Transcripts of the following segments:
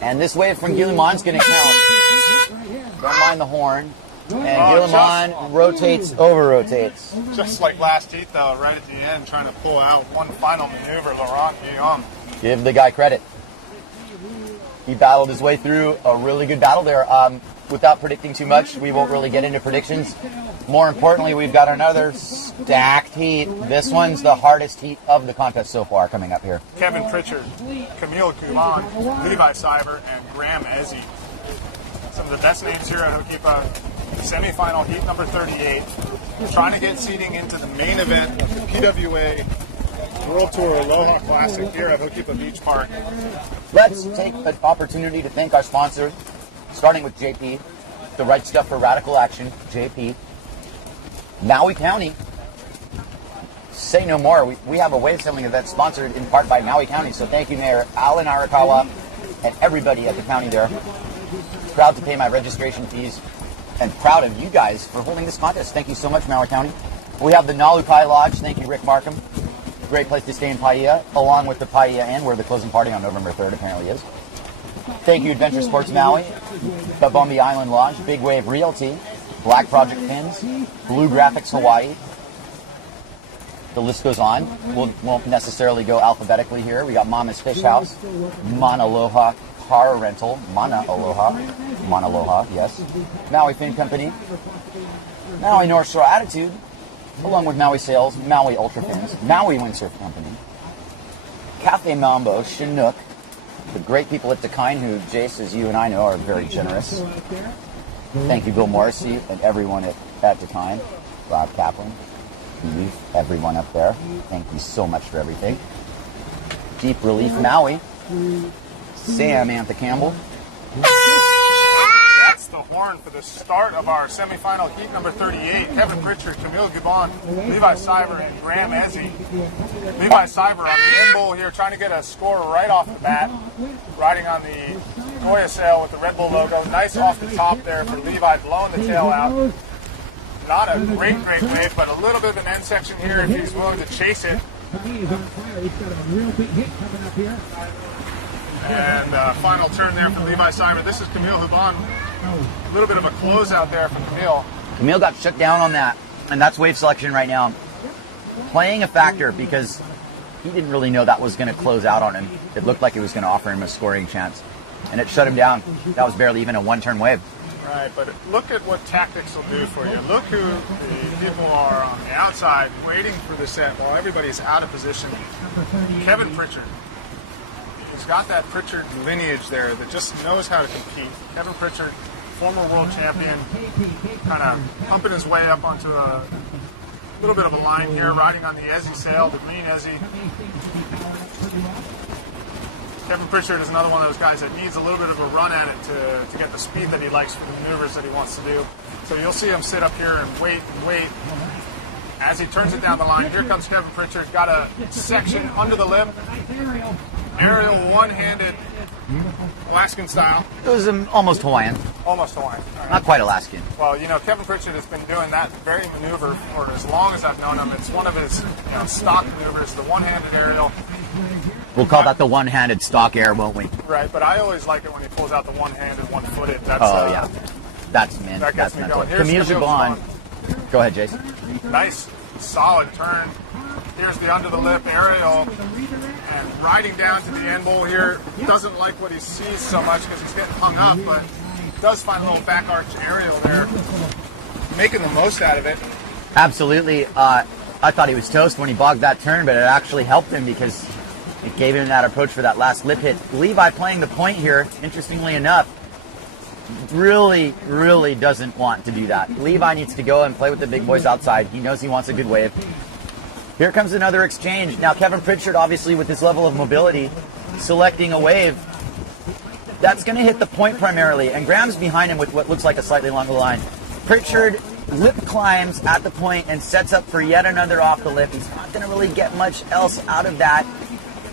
And this wave from Guillemon's going to count. Don't mind the horn. And Guillemon rotates, over-rotates. Just like last heat, though, right at the end, trying to pull out one final maneuver, Laurent Guillaume. Give the guy credit. He battled his way through a really good battle there. Without predicting too much, we won't really get into predictions. More importantly, we've got another stacked heat. This one's the hardest heat of the contest so far coming up here. Kevin Pritchard, Camille Juban, Levi Siver, and Graham Ezzy. Some of the best names here at Hokipa. Semi-final heat number 38. Trying to get seating into the main event of the PWA World Tour Aloha Classic here at Hokipa Beach Park. Let's take an opportunity to thank our sponsor, starting with JP, the right stuff for radical action, JP. Maui County. Say no more. We have a wave sailing event sponsored in part by Maui County, so thank you, Mayor Alan Arakawa and everybody at the county there. Proud to pay my registration fees and proud of you guys for holding this contest. Thank you so much, Maui County. We have the Nalukai Lodge. Thank you, Rick Markham. Great place to stay in Paia, along with the Paia Inn, where the closing party on November 3rd apparently is. Thank you, Adventure Sports Maui, Babombi Island Lodge, Big Wave Realty, Black Project Pins, Blue Graphics Hawaii. The list goes on. Won't necessarily go alphabetically here. We got Mama's Fish House, Mauna Aloha Car Rental, Mauna Aloha, yes. Maui Fin Company, Maui North Shore Attitude, along with MauiSails, Maui Ultra Fins, Maui Windsurf Company, Cafe Mambo, Chinook, the great people at Dakine, who, Jace, as you and I know, are very generous. Thank you, Bill Morrissey, and everyone at Dakine, Rob Kaplan, Eve, everyone up there. Thank you so much for everything. Deep Relief Maui, Samantha Campbell. That's the horn for the start of our semifinal heat number 38. Kevin Pritchard, Camille Juban, Levi Siver, and Graham Ezzy. Levi Siver on the end bowl here, trying to get a score right off the bat. Riding on the MauiSails with the Red Bull logo. Nice off the top there for Levi, blowing the tail out. Not a great wave, but a little bit of an end section here if he's willing to chase it. And final turn there for Levi Siver. This is Camille Juban. A little bit of a closeout there for Camille. Camille got shut down on that, and that's wave selection right now. Playing a factor because he didn't really know that was going to close out on him. It looked like it was going to offer him a scoring chance, and it shut him down. That was barely even a one-turn wave. Right, but look at what tactics will do for you. Look who the people are on the outside waiting for the set while everybody's out of position. Kevin Pritchard. He's got that Pritchard lineage there that just knows how to compete. Kevin Pritchard, former world champion, kind of pumping his way up onto a little bit of a line here, riding on the Ezzy sail, the green Ezzy. Kevin Pritchard is another one of those guys that needs a little bit of a run at it to get the speed that he likes for the maneuvers that he wants to do. So you'll see him sit up here and wait. As he turns it down the line, here comes Kevin Pritchard. Got a section under the lip. Aerial one-handed Alaskan style. It was almost Hawaiian. Almost Hawaiian. Right. Not quite Alaskan. Well, Kevin Pritchard has been doing that very maneuver for as long as I've known him. It's one of his stock maneuvers, the one-handed aerial. We'll call that the one-handed stock air, won't we? Right, but I always like it when he pulls out the one-handed, one-footed. That's, yeah. That's that gets me mental. going. Here's Camille Juban. Go ahead, Jason. Nice, solid turn. Here's the under the lip aerial. And riding down to the end bowl here. Doesn't like what he sees so much because he's getting hung up, but does find a little back arch aerial there. Making the most out of it. Absolutely. I thought he was toast when he bogged that turn, but it actually helped him because it gave him that approach for that last lip hit. Levi playing the point here, interestingly enough, really doesn't want to do that. Levi needs to go and play with the big boys outside. He knows he wants a good wave. Here comes another exchange. Now Kevin Pritchard, obviously with his level of mobility, selecting a wave. That's going to hit the point primarily, and Graham's behind him with what looks like a slightly longer line. Pritchard lip climbs at the point and sets up for yet another off the lip. He's not going to really get much else out of that.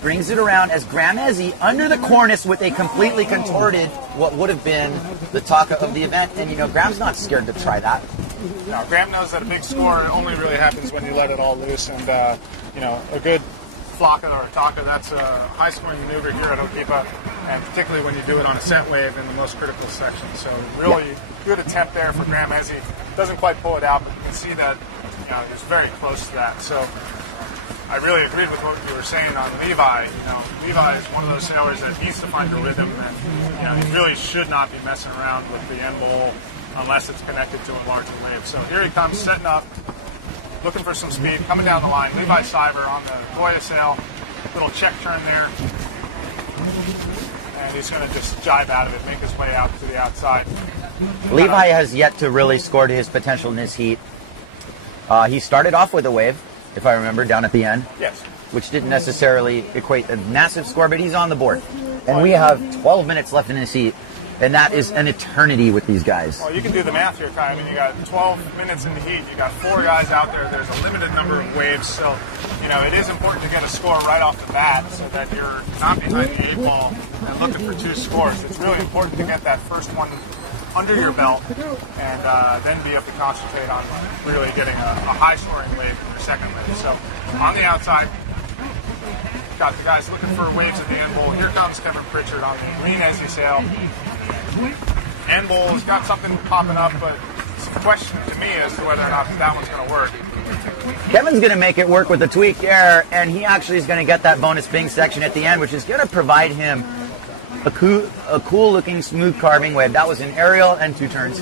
Brings it around as Graham Ezzy under the cornice with a completely contorted, what would have been the taka of the event. And, Graham's not scared to try that. No, Graham knows that a big score only really happens when you let it all loose. And, a good flocka or a taka, that's a high-scoring maneuver here at Hokipa. and particularly when you do it on a set wave in the most critical section. So really good attempt there for Graham Ezzy. Doesn't quite pull it out, but you can see that he was very close to that. So I really agreed with what you were saying on Levi. Levi is one of those sailors that needs to find a rhythm, and he really should not be messing around with the end bowl unless it's connected to a larger wave. So here he comes, setting up, looking for some speed, coming down the line. Levi Siver on the MauiSails, little check turn there, and he's going to just jive out of it, make his way out to the outside. Levi has yet to really score to his potential in this heat. He started off with a wave, if I remember, down at the end. Yes. Which didn't necessarily equate a massive score, but he's on the board. And we have 12 minutes left in this heat, and that is an eternity with these guys. Well, you can do the math here, Kai. I mean, you got 12 minutes in the heat. You got 4 guys out there. There's a limited number of waves, so it is important to get a score right off the bat so that you're not behind the 8 ball and looking for 2 scores. It's really important to get that first one under your belt and then be able to concentrate on really getting a high-scoring wave in your second wave. So on the outside, got the guys looking for waves at the end bowl. Here comes Kevin Pritchard on the green Ezzy sail. End bowl has got something popping up, but it's a question to me as to whether or not that one's going to work. Kevin's going to make it work with the tweaked air, and he actually is going to get that bonus bing section at the end, which is going to provide him a cool-looking smooth carving wave. That was an aerial and 2 turns.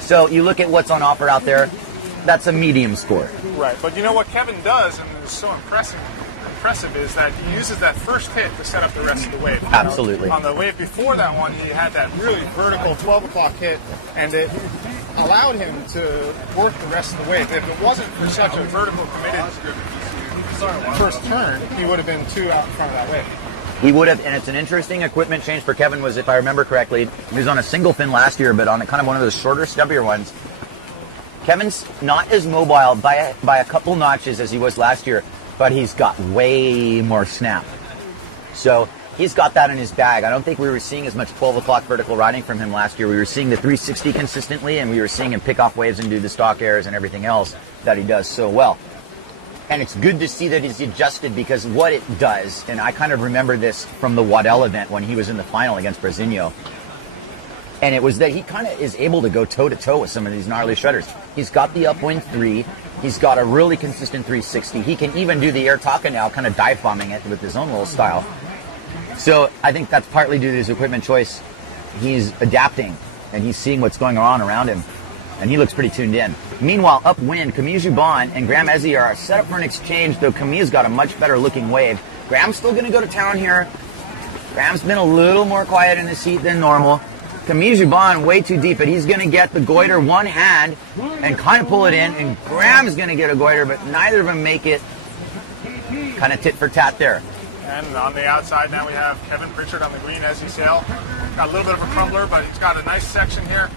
So you look at what's on offer out there, that's a medium score. Right, but you know what Kevin does, and it's so impressive is that he uses that first hit to set up the rest of the wave. Absolutely. On the wave before that one, he had that really vertical 12 o'clock hit, and it allowed him to work the rest of the wave. If it wasn't for such a vertical committed first turn, he would have been 2 out in front of that wave. He would have, and it's an interesting equipment change for Kevin was, if I remember correctly, he was on a single fin last year, but on kind of one of those shorter, stubbier ones. Kevin's not as mobile by a couple notches as he was last year, but he's got way more snap. So he's got that in his bag. I don't think we were seeing as much 12 o'clock vertical riding from him last year. We were seeing the 360 consistently, and we were seeing him pick off waves and do the stock airs and everything else that he does so well. And it's good to see that he's adjusted, because what it does, and I kind of remember this from the Waddell event when he was in the final against Brazinho, and it was that he kind of is able to go toe-to-toe with some of these gnarly shredders. He's got the upwind 3. He's got a really consistent 360. He can even do the air taka now, kind of dive bombing it with his own little style. So I think that's partly due to his equipment choice. He's adapting, and he's seeing what's going on around him, and he looks pretty tuned in. Meanwhile, upwind, Camille Juban and Graham Ezzy are set up for an exchange, though Camille's got a much better looking wave. Graham's still going to go to town here. Graham's been a little more quiet in this heat than normal. Camille Juban way too deep, but he's going to get the goiter one hand and kind of pull it in, and Graham's going to get a goiter, but neither of them make it. Kind of tit for tat there. And on the outside now we have Kevin Pritchard on the green Ezzy sail. Got a little bit of a crumbler, but he's got a nice section here.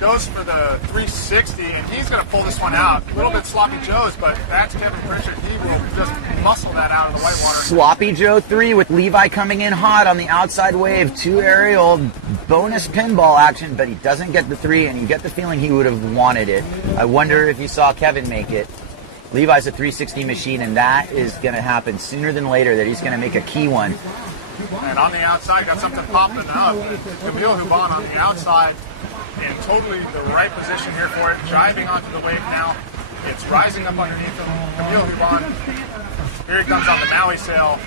Goes for the 360, and he's going to pull this one out. A little bit sloppy Joe's, but that's Kevin Pritchard. He will just muscle that out of the whitewater. Sloppy Joe 3 with Levi coming in hot on the outside wave. 2 aerial bonus pinball action, but he doesn't get the 3, and you get the feeling he would have wanted it. I wonder if you saw Kevin make it. Levi's a 360 machine, and that is going to happen sooner than later, that he's going to make a key one. And on the outside, got something popping up. Camille Juban on the outside in totally the right position here for it. Driving onto the wave now. It's rising up underneath him. Camille Juban. Here he comes on the MauiSails.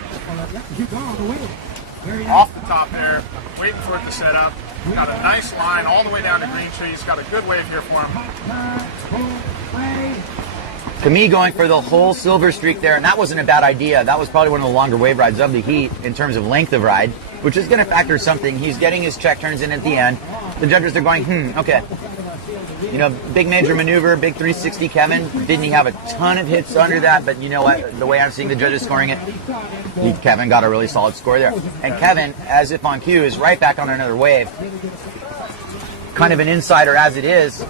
Off the top there. Waiting for it to set up. Got a nice line all the way down to green trees. Got a good wave here for him. Camille going for the whole silver streak there, and that wasn't a bad idea. That was probably one of the longer wave rides of the heat in terms of length of ride, which is going to factor something. He's getting his check turns in at the end. The judges are going, okay. You know, big major maneuver, big 360 Kevin. Didn't he have a ton of hits under that? But you know what? The way I'm seeing the judges scoring it, Kevin got a really solid score there. And Kevin, as if on cue, is right back on another wave. Kind of an insider as it is.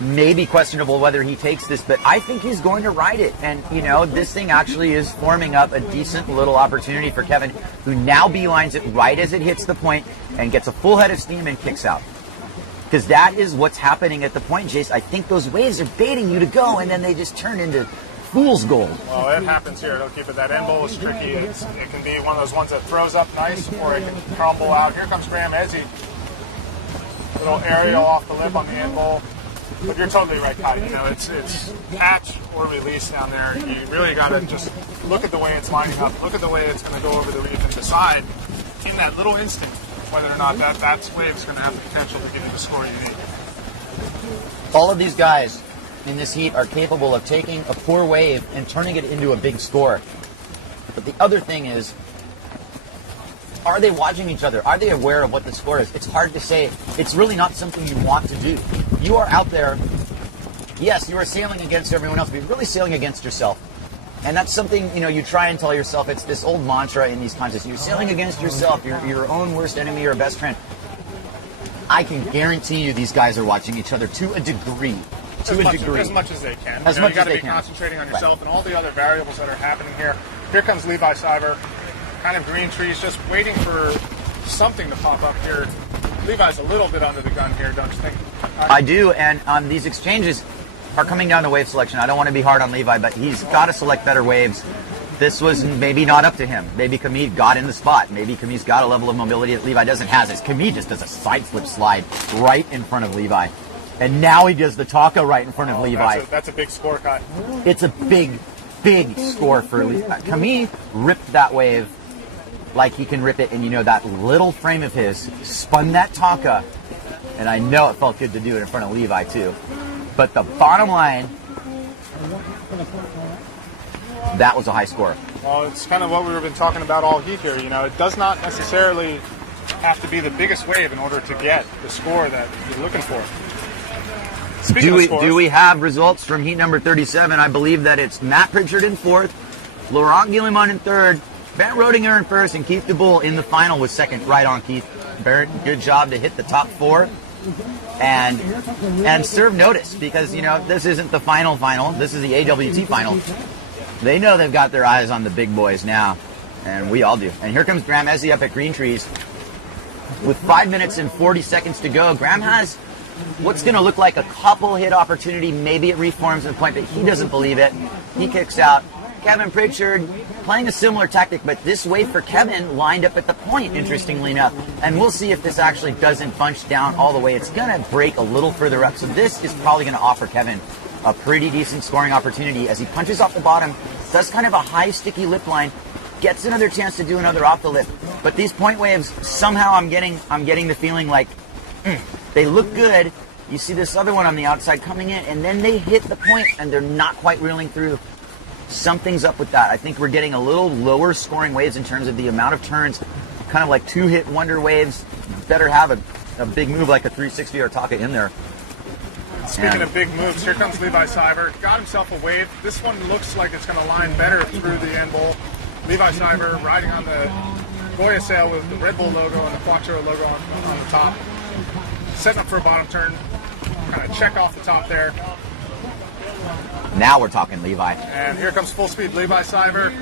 Maybe questionable whether he takes this, but I think he's going to ride it. And, you know, this thing actually is forming up a decent little opportunity for Kevin, who now beelines it right as it hits the point and gets a full head of steam and kicks out. Because that is what's happening at the point, Jace. I think those waves are baiting you to go, and then they just turn into fool's gold. Well, it happens here. It'll keep it. That end bowl is tricky. It can be one of those ones that throws up nice, or it can crumble out. Here comes Graham Ezzy. Little aerial off the lip on the end bowl. But you're totally right, Kai. You know, it's catch or release down there. You really got to just look at the way it's lining up, look at the way it's going to go over the reef, and decide in that little instant whether or not that wave is going to have the potential to give you the score you need. All of these guys in this heat are capable of taking a poor wave and turning it into a big score. But the other thing is, are they watching each other? Are they aware of what the score is? It's hard to say. It's really not something you want to do. You are out there, yes, you are sailing against everyone else, but you're really sailing against yourself. And that's something, you know, you try and tell yourself. It's this old mantra in these contests. You're sailing against yourself. You're your own worst enemy, your best friend. I can guarantee you these guys are watching each other to a degree. As much as they can. As much you got as they to be can. concentrating on yourself and all the other variables that are happening here. Here comes Levi Siver, kind of green trees, just waiting for something to pop up here. Levi's a little bit under the gun here, don't you think? I do, and these exchanges are coming down to wave selection. I don't want to be hard on Levi, but he's got to select better waves. This was maybe not up to him. Maybe Camille got in the spot. Maybe Camille's got a level of mobility that Levi doesn't have. Camille just does a side flip slide right in front of Levi. And now he does the Taka right in front of Levi. That's a big score cut. It's a big, big score for Levi. Camille ripped that wave like he can rip it, and you know that little frame of his spun that Taka, and I know it felt good to do it in front of Levi too. But the bottom line, that was a high score. Well, it's kind of what we've been talking about all heat here. You know, it does not necessarily have to be the biggest wave in order to get the score that you're looking for. Do we have results from heat number 37? I believe that it's Matt Pritchard in fourth, Laurent Guillemot in third, Bent Rodinger in first, and Keith DeBull in the final was second. Right on, Keith. Barrett, good job to hit the top four and serve notice, because, you know, this isn't the final. This is the AWT final. They know they've got their eyes on the big boys now, and we all do. And here comes Graham Ezzy up at Green Trees. With 5 minutes and 40 seconds to go, Graham has what's going to look like a couple hit opportunity. Maybe it reforms at the point, but he doesn't believe it. He kicks out. Kevin Pritchard playing a similar tactic, but this wave for Kevin lined up at the point, interestingly enough. And we'll see if this actually doesn't bunch down all the way. It's going to break a little further up. So this is probably going to offer Kevin a pretty decent scoring opportunity as he punches off the bottom, does kind of a high sticky lip line, gets another chance to do another off the lip. But these point waves, somehow I'm getting the feeling like they look good. You see this other one on the outside coming in, and then they hit the point, and they're not quite reeling through. Something's up with that. I think we're getting a little lower scoring waves in terms of the amount of turns, kind of like two-hit wonder waves. Better have a big move like a 360 or Taka in there. Speaking of big moves, here comes Levi Siver. Got himself a wave. This one looks like it's going to line better through the end bowl. Levi Siver riding on the MauiSails with the Red Bull logo and the Quattro logo on the top. Setting up for a bottom turn. Kind of check off the top there. Now we're talking Levi. And here comes full speed Levi Siver.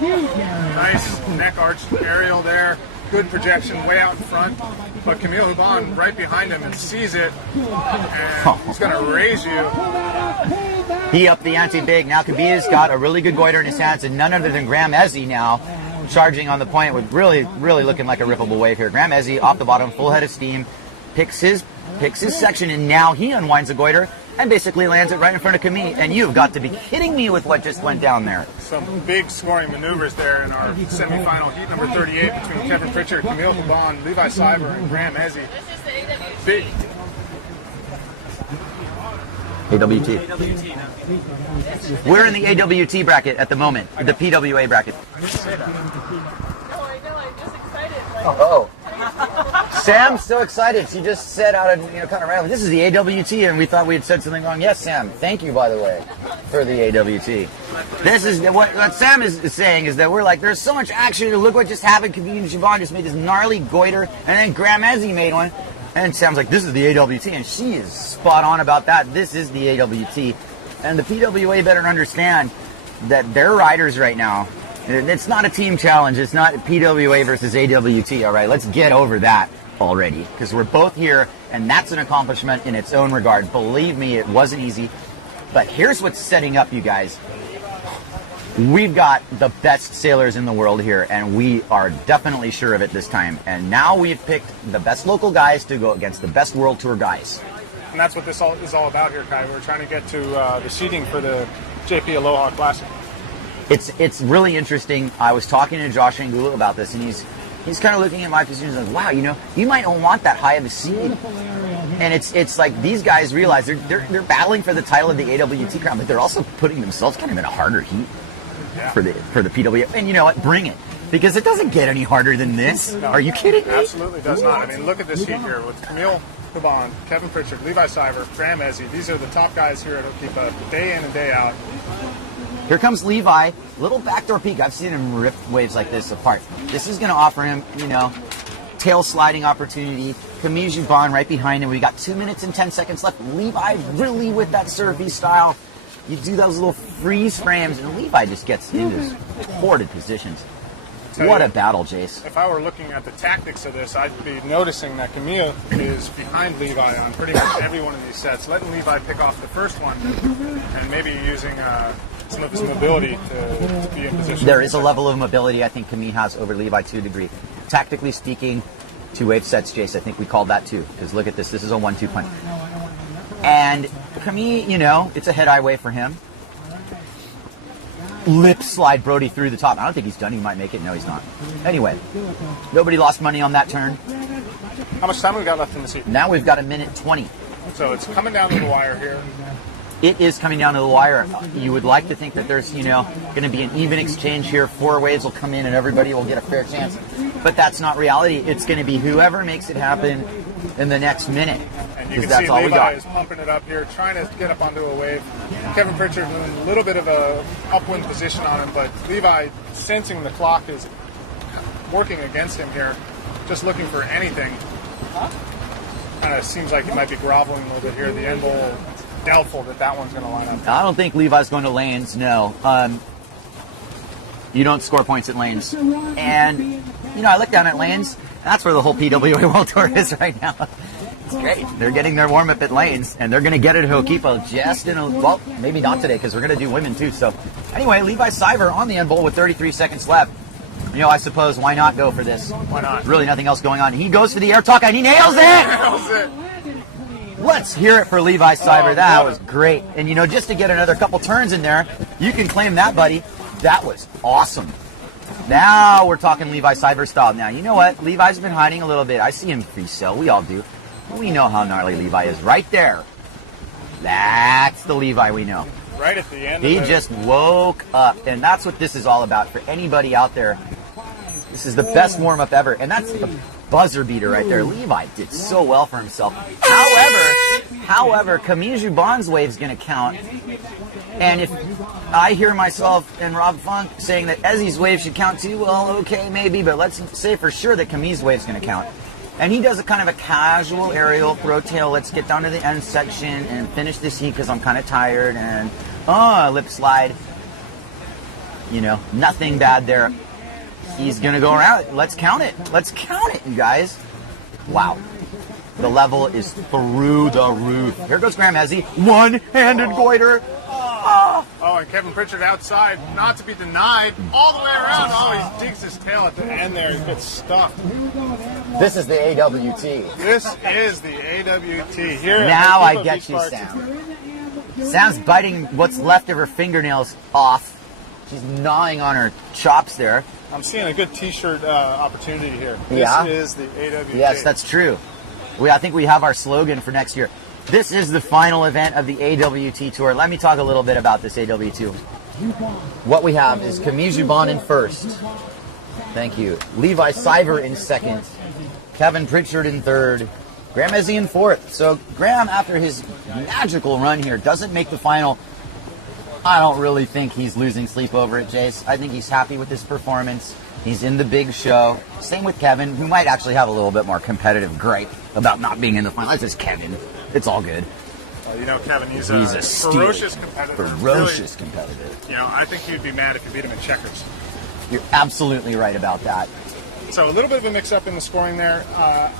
Nice neck arch aerial there. Good projection way out in front. But Camille Juban right behind him and sees it. And he's going to raise you. He upped the ante big. Now Kabia's got a really good goiter in his hands, and none other than Graham Ezzy now charging on the point with really, really looking like a rippable wave here. Graham Ezzy off the bottom, full head of steam, picks his section, and now he unwinds the goiter and basically lands it right in front of Camille. And you've got to be kidding me with what just went down there. Some big scoring maneuvers there in our semifinal heat number 38 between Kevin Pritchard, Camille Juban, Levi Siver, and Graham Ezzy. Big. AWT. We're in the AWT bracket at the moment, the PWA bracket. I didn't say that. Oh, I know. I'm just excited. Oh. Sam's so excited. She just said out of, kind of randomly, this is the AWT, and we thought we had said something wrong. Yes, Sam. Thank you, by the way, for the AWT. This is what Sam is saying is that we're like, there's so much action. Look what just happened. Camille Juban just made this gnarly goiter, and then Graham Ezzy made one. And Sam's like, this is the AWT, and she is spot on about that. This is the AWT. And the PWA better understand that their riders right now, it's not a team challenge. It's not PWA versus AWT, all right? Let's get over that already, because we're both here, and that's an accomplishment in its own regard. Believe me, it wasn't easy. But here's what's setting up, you guys. We've got the best sailors in the world here, and we are definitely sure of it this time. And now we've picked the best local guys to go against the best World Tour guys. And that's what this is all about here, Kai. We're trying to get to the seeding for the JP Aloha Classic. It's really interesting. I was talking to Josh Angula about this, and he's kind of looking at my position and like, wow, you know, you might don't want that high of a seed. And it's like these guys realize they're battling for the title of the AWT crown, but they're also putting themselves kind of in a harder heat for the PWA. And you know what? Bring it. Because it doesn't get any harder than this. No, are you kidding me? Absolutely does not. I mean, look at this heat here with Camille Juban, Kevin Pritchard, Levi Siver, Graham Ezzy. These are the top guys here at Okipa, day in and day out. Here comes Levi, little backdoor peak. I've seen him rip waves like this apart. This is going to offer him, you know, tail sliding opportunity. Camille Juban right behind him. We got 2 minutes and 10 seconds left. Levi really with that surfy style. You do those little freeze frames, and Levi just gets into hoarded positions. What a battle, Jace. If I were looking at the tactics of this, I'd be noticing that Camille is behind Levi on pretty much every one of these sets, letting Levi pick off the first one and maybe using some of his mobility to be in position. There is a level of mobility I think Camille has over Levi to a degree. Tactically speaking, 2-wave sets, Jace, I think we called that too. Because look at this. This is a 1-2 punch. And Camille, you know, it's a head-eye wave for him. Lip slide Brody through the top. I don't think he's done. He might make it. No, he's not. Anyway, nobody lost money on that turn. How much time we got left in the seat? Now we've got 1:20. So it's coming down to the wire here. It is coming down to the wire. You would like to think that there's, you know, going to be an even exchange here. 4 waves will come in and everybody will get a fair chance. But that's not reality. It's going to be whoever makes it happen in the next minute. And you can see Levi is pumping it up here, trying to get up onto a wave. Kevin Pritchard in a little bit of a upwind position on him, but Levi, sensing the clock is working against him here, just looking for anything. Kind of seems like he might be groveling a little bit here. The end bowl, doubtful that one's going to line up. I don't think Levi's going to lanes, no. You don't score points at lanes. And, you know, I look down at lanes, and that's where the whole PWA World Tour is right now. It's great. They're getting their warm-up at lanes, and they're going to get it at Hokipa just in a, well, maybe not today, because we're going to do women too. So, anyway, Levi Siver on the end bowl with 33 seconds left. You know, I suppose, why not go for this? Why not? Really nothing else going on. He goes for the air talk, and he nails it! Nails it! Let's hear it for Levi Siver. That was great. And, you know, just to get another couple turns in there, you can claim that, buddy. That was awesome. Now we're talking Levi Siver style. Now, you know what? Levi's been hiding a little bit. I see him free-sail. We all do. We know how gnarly Levi is. Right there. That's the Levi we know. Right at the end. He just woke up. And that's what this is all about for anybody out there. This is the best warm-up ever. And that's the buzzer beater right there. Levi did so well for himself. However, Camille Juban's wave's going to count. And if I hear myself and Rob Funk saying that Ezzy's wave should count too, well, okay, maybe. But let's say for sure that Camille's wave's going to count. And he does a kind of a casual aerial rotail. Let's get down to the end section and finish this heat because I'm kind of tired. And, lip slide. You know, nothing bad there. He's going to go around. Let's count it. Let's count it, you guys. Wow. The level is through the roof. Here goes Graham Ezzy. One-handed goiter. Oh, and Kevin Pritchard outside, not to be denied, all the way around. Oh, he digs his tail at the end there. He gets stuffed. This is the AWT. This is the AWT. Here now I get you, Sam. Sam's biting what's left of her fingernails off. She's gnawing on her chops there. I'm seeing a good T-shirt opportunity here. Yeah? This is the AWT. Yes, that's true. I think we have our slogan for next year. This is the final event of the AWT Tour. Let me talk a little bit about this AWT. What we have is Camille Juban in first. Thank you. Levi Siver in second. Kevin Pritchard in third. Graham Ezzy in fourth. So Graham, after his magical run here, doesn't make the final. I don't really think he's losing sleep over it, Jace. I think he's happy with his performance. He's in the big show. Same with Kevin, who might actually have a little bit more competitive gripe about not being in the final. That's just Kevin. It's all good. You know, Kevin, he's a ferocious competitor. Ferocious competitor. You know, I think he'd be mad if you beat him in checkers. You're absolutely right about that. So a little bit of a mix-up in the scoring there.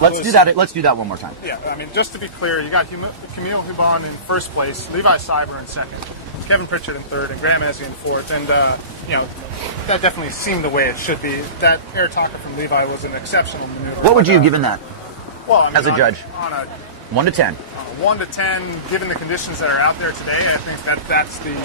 Let's do that. Let's do that one more time. Yeah, I mean, just to be clear, you got Camille Juban in first place, Levi Siver in second, Kevin Pritchard in third, and Graham Ezzy in fourth. And, that definitely seemed the way it should be. That air taka from Levi was an exceptional maneuver. What would you have given that? Well, I mean, as a judge? On a 1 to 10. 1 to 10, given the conditions that are out there today, I think that's the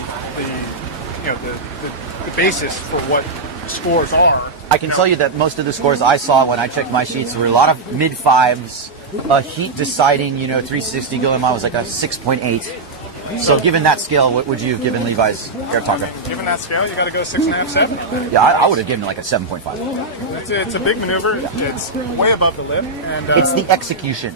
basis for what scores are. I can tell you that most of the scores I saw when I checked my sheets were a lot of mid fives. A heat deciding, 360 going mile was like a 6.8. So given that scale, what would you have given Levi's air taka? Given that scale, you got to go 6.5, 7. Yeah, I would have given it like a 7.5. It's a big maneuver. It's way above the lip, and it's the execution.